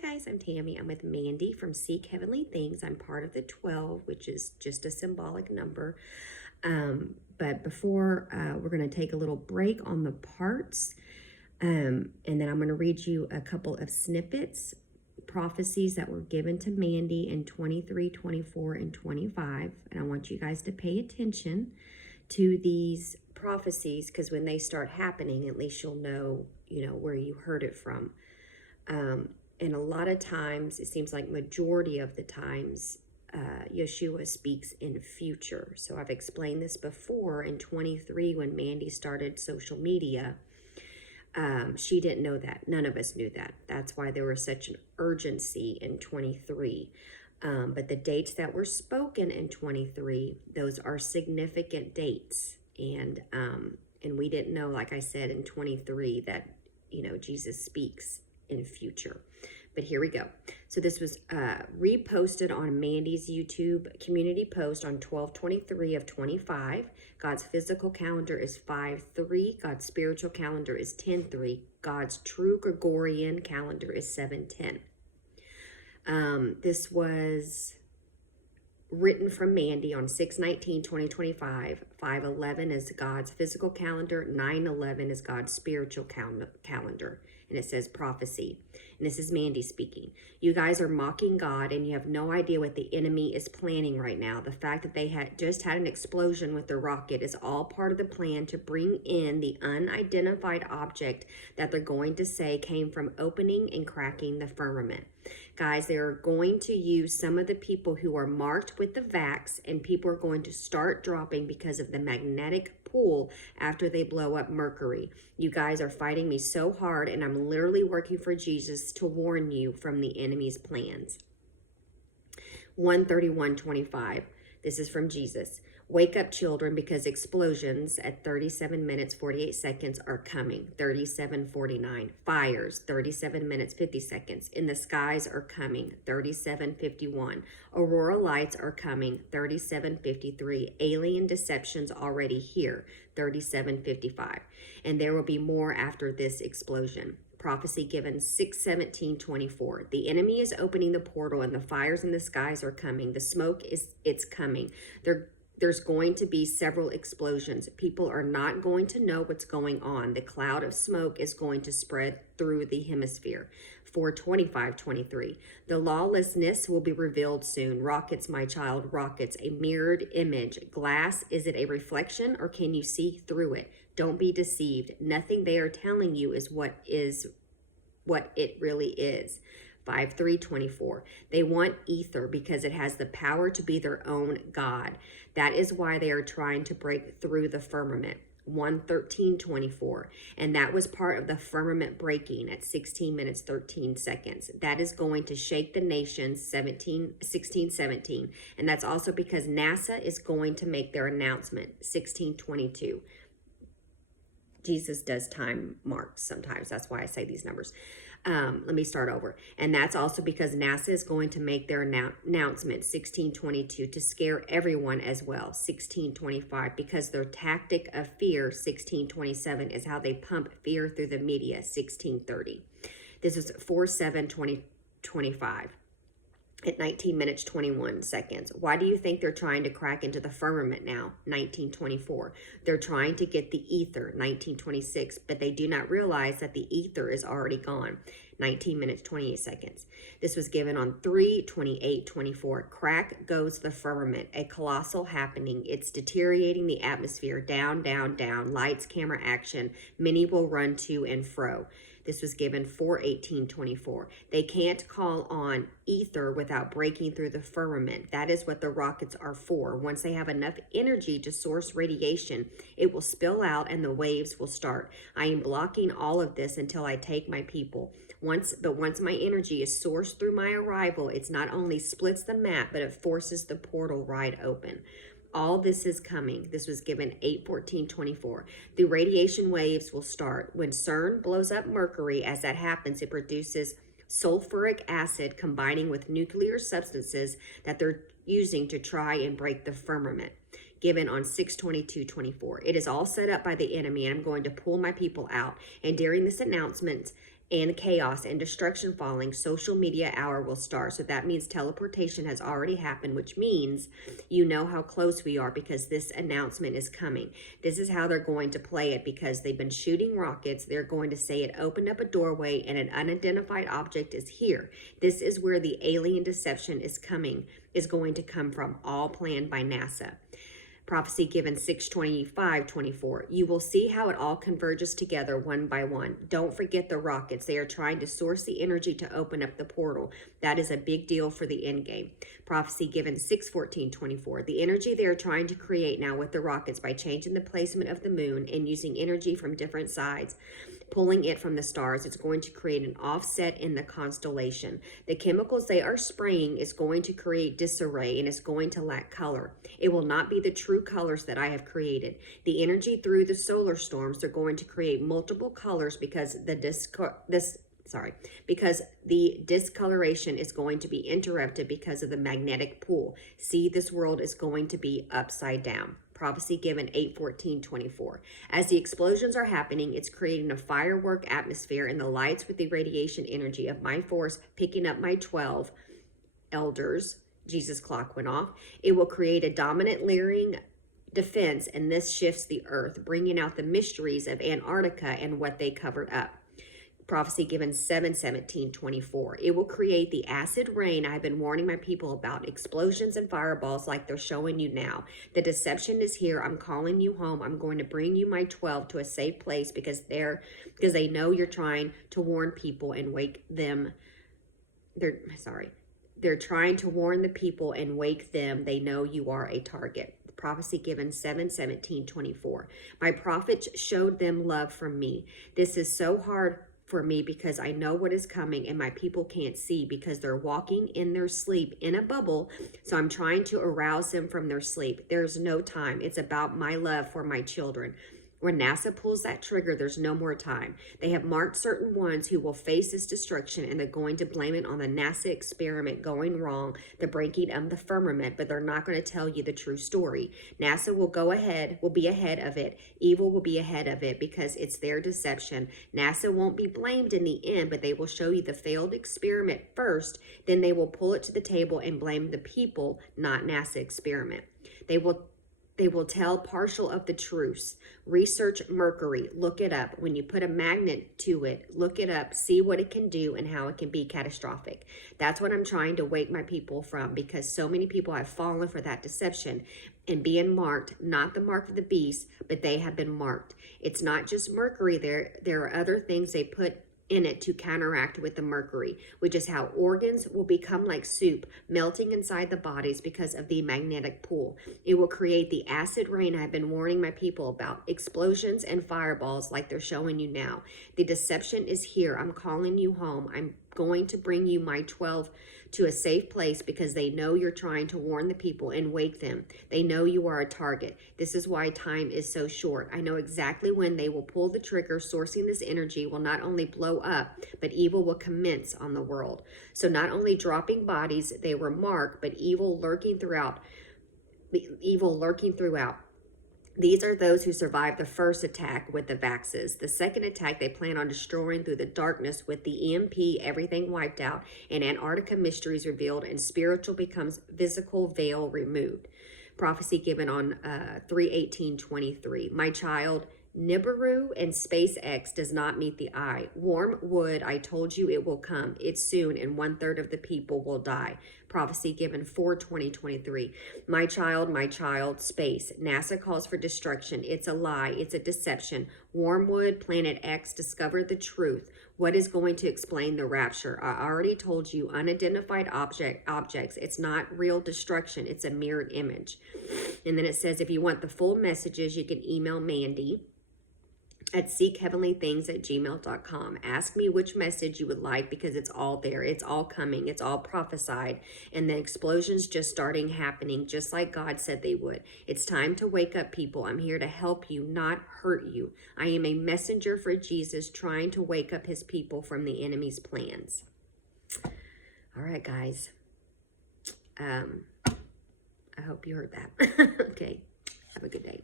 guys, I'm Tammy. I'm with Mandy from Seek Heavenly Things. I'm part of the 12, which is just a symbolic number. But before, we're going to take a little break on the parts. And then I'm going to read you a couple of snippets, prophecies that were given to Mandy in 23, 24, and 25. And I want you guys to pay attention to these prophecies, because when they start happening, at least you'll know, where you heard it from. And a lot of times, it seems like majority of the times, Yeshua speaks in future. So I've explained this before in 23 when Mandy started social media. She didn't know that. None of us knew that. That's why there was such an urgency in 23. But the dates that were spoken in 23, those are significant dates. And we didn't know, like I said, in 23 that, Jesus speaks in future. But here we go. So this was reposted on Mandy's YouTube community post on 12/23 of 25. God's physical calendar is 5/3. God's spiritual calendar is 10/3. God's true Gregorian calendar is 7/10. This was written from Mandy on 6/19/2025. 5/11 is God's physical calendar. 9/11 is God's spiritual calendar. And it says prophecy. And this is Mandy speaking. You guys are mocking God and you have no idea what the enemy is planning right now. The fact that they had just had an explosion with their rocket is all part of the plan to bring in the unidentified object that they're going to say came from opening and cracking the firmament. Guys, they are going to use some of the people who are marked with the vax, and people are going to start dropping because of the magnetic pull after they blow up Mercury. You guys are fighting me so hard, and I'm literally working for Jesus to warn you from the enemy's plans. 1:31:25. This is from Jesus. Wake up, children, because explosions at 37 minutes 48 seconds are coming. 37:49. Fires 37 minutes 50 seconds in the skies are coming. 37:51. Aurora lights are coming. 37:53. Alien deceptions already here. 37:55. And there will be more after this explosion. Prophecy given 6/17/24. The enemy is opening the portal and the fires in the skies are coming. The smoke it's coming. There's going to be several explosions. People are not going to know what's going on. The cloud of smoke is going to spread through the hemisphere. 4/25/23. The lawlessness will be revealed soon. Rockets, my child, rockets, a mirrored image. Glass, is it a reflection or can you see through it? Don't be deceived. Nothing they are telling you is what it really is. 5/3/24. They want ether because it has the power to be their own God. That is why they are trying to break through the firmament. 1:13/24. And that was part of the firmament breaking at 16 minutes 13 seconds. That is going to shake the nation 16:17. And that's also because NASA is going to make their announcement 16:22. Jesus does time marks sometimes. That's why I say these numbers. Let me start over. And that's also because NASA is going to make their announcement 16:22 to scare everyone as well. 16:25 because their tactic of fear 16:27 is how they pump fear through the media 16:30. This is 4/7/2025. At 19 minutes 21 seconds. Why do you think they're trying to crack into the firmament now? 19:24. They're trying to get the ether, 19:26, but they do not realize that the ether is already gone. 19 minutes 28 seconds. This was given on 3/28/24. Crack goes the firmament, a colossal happening. It's deteriorating the atmosphere. Down, down, down. Lights, camera, action. Many will run to and fro. This was given 4/18/24. They can't call on ether without breaking through the firmament. That is what the rockets are for. Once they have enough energy to source radiation, it will spill out and the waves will start. I am blocking all of this until I take my people. Once my energy is sourced through my arrival, it's not only splits the map, but it forces the portal right open. All this is coming. This was given 8/14/24. The radiation waves will start. When CERN blows up Mercury, as that happens, it produces sulfuric acid combining with nuclear substances that they're using to try and break the firmament. Given on 6/22/24. It is all set up by the enemy, and I'm going to pull my people out. And during this announcement, and chaos and destruction falling, social media hour will start. So that means teleportation has already happened, which means you know how close we are because this announcement is coming. This is how they're going to play it because they've been shooting rockets. They're going to say it opened up a doorway and an unidentified object is here. This is where the alien deception is going to come from, all planned by NASA. Prophecy given 6/25/24. You will see how it all converges together one by one. Don't forget the rockets. They are trying to source the energy to open up the portal. That is a big deal for the end game. Prophecy given 6/14/24. The energy they are trying to create now with the rockets by changing the placement of the moon and using energy from different sides, pulling it from the stars, it's going to create an offset in the constellation. The chemicals they are spraying is going to create disarray and it's going to lack color. It will not be the true colors that I have created. The energy through the solar storms, they're going to create multiple colors because because the discoloration is going to be interrupted because of the magnetic pull. See, this world is going to be upside down. Prophecy given 8/14/24. As the explosions are happening, it's creating a firework atmosphere and the lights with the radiation energy of my force picking up my 12 elders. Jesus' clock went off. It will create a dominant leering defense, and this shifts the earth, bringing out the mysteries of Antarctica and what they covered up. Prophecy given 7/17/24. It will create the acid rain I've been warning my people about, explosions and fireballs like they're showing you now. The deception is here. I'm calling you home. I'm going to bring you my 12 to a safe place because they know you're trying to warn people and wake them. They're trying to warn the people and wake them. They know you are a target. Prophecy given 7/17/24. My prophets showed them love from me. This is so hard for me because I know what is coming and my people can't see because they're walking in their sleep in a bubble. So I'm trying to arouse them from their sleep. There's no time. It's about my love for my children. When NASA pulls that trigger, there's no more time. They have marked certain ones who will face this destruction, and they're going to blame it on the NASA experiment going wrong, the breaking of the firmament, but they're not going to tell you the true story. NASA will be ahead of it. Evil will be ahead of it because it's their deception. NASA won't be blamed in the end, but they will show you the failed experiment first. Then they will pull it to the table and blame the people, not NASA experiment. They will tell partial of the truths. Research mercury. Look it up. When you put a magnet to it, look it up. See what it can do and how it can be catastrophic. That's what I'm trying to wake my people from because so many people have fallen for that deception and being marked, not the mark of the beast, but they have been marked. It's not just mercury. There are other things they put in it to counteract with the mercury, which is how organs will become like soup, melting inside the bodies because of the magnetic pull. It will create the acid rain I've been warning my people about, explosions and fireballs like they're showing you now. The deception is here. I'm calling you home. I'm going to bring you my 12 to a safe place because they know you're trying to warn the people and wake them. They know you are a target. This is why time is so short. I know exactly when they will pull the trigger. Sourcing this energy will not only blow up, but evil will commence on the world. So not only dropping bodies, they were marked, but evil lurking throughout. These are those who survived the first attack with the Vaxes. The second attack they plan on destroying through the darkness with the EMP, everything wiped out, and Antarctica mysteries revealed, and spiritual becomes physical veil removed. Prophecy given on 3/18/23. My child, Nibiru and SpaceX does not meet the eye. Warm wood, I told you it will come. It's soon, and 1/3 of the people will die. Prophecy given 4/20/23. My child, space. NASA calls for destruction. It's a lie. It's a deception. Wormwood, Planet X, discover the truth. What is going to explain the rapture? I already told you, unidentified objects. It's not real destruction. It's a mirrored image. And then it says, if you want the full messages, you can email Mandy at seekheavenlythings@gmail.com. Ask me which message you would like because it's all there. It's all coming. It's all prophesied. And the explosions just starting happening just like God said they would. It's time to wake up, people. I'm here to help you, not hurt you. I am a messenger for Jesus trying to wake up his people from the enemy's plans. All right, guys. I hope you heard that. Okay. Have a good day.